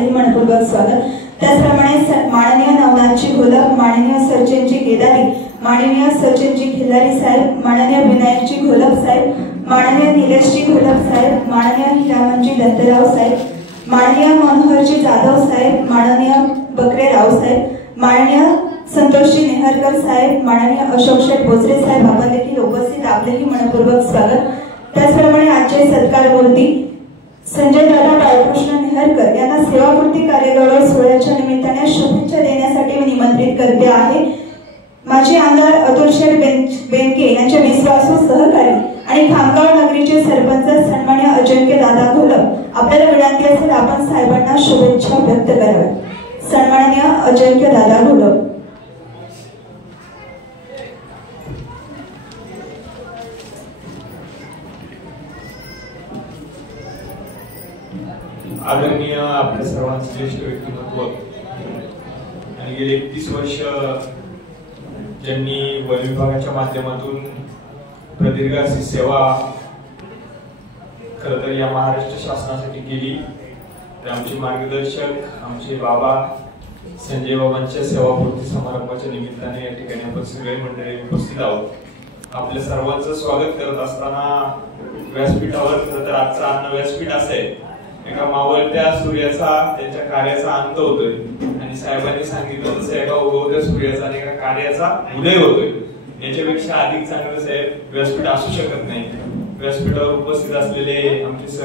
आपले मनपूर्वक स्वागत। त्याचप्रमाणे माननीय नवनाथजी घोलप, माननीय सचिनजी गेदारी, माननीय सचिनजी खिल्लारी साहेब, माननीय विनायकजी घोलप साहेब, माननीय निलेशजी घोलप साहेब, माननीय हिरामनजी दत्तराव साहेब, माननीय मनोहरजी जाधव साहेब, माननीय बकरे राव साहेब, माननीय संतोषजी नेहरकर साहेब, माननीय अशोक शेठ बोचरे साहेब, आपण देखील उपस्थित, आपलेही मनपूर्वक स्वागत। त्याचप्रमाणे आजचे सत्कारमूर्ती संजय दादा बाळकृष्ण नेहरकर यांना सेवापूर्ती कार्यगौरव सोहळ्याच्या निमित्ताने शुभेच्छा देण्यासाठी मी निमंत्रित करते आहे। माजी आमदार अतुल शेठ बेनके यांचे विश्वासू सहकारी आणि खामगाव नगरीचे सरपंच सन्मान्य अजिंक्य दादा घोलप, आपल्याला विनंती असेल आपण साहेबांना शुभेच्छा व्यक्त कराव्या। सन्माननीय अजिंक्य दादा घोलप। आदरणीय आपल्या सर्वांचे ज्येष्ठ व्यक्तिमत्व आणि गेले 31 वर्ष ज्यांनी वन विभागाच्या माध्यमातून प्रदीर्घ अशी सेवा खरं तर या महाराष्ट्र शासनासाठी केली, तर आमचे मार्गदर्शक आमचे बाबा संजय बाबांच्या सेवापूर्ती समारंभाच्या निमित्ताने या ठिकाणी आपण सगळे मंडळी उपस्थित आहोत। आपल्या सर्वांचं स्वागत करत असताना व्यासपीठावर खरं तर आजचा अन्न व्यासपीठ असेल एका मावळत्या सूर्याचा त्यांच्या कार्याचा अंत होतोय आणि साहेबांनी सांगितलं तसं एका उगवत्या सूर्याचा आणि एका कार्याचा उदय होतोय। याच्यापेक्षा अधिक चांगलं साहेब व्यासपीठ असू शकत नाही। व्यासपीठावर उपस्थित असलेले आमचे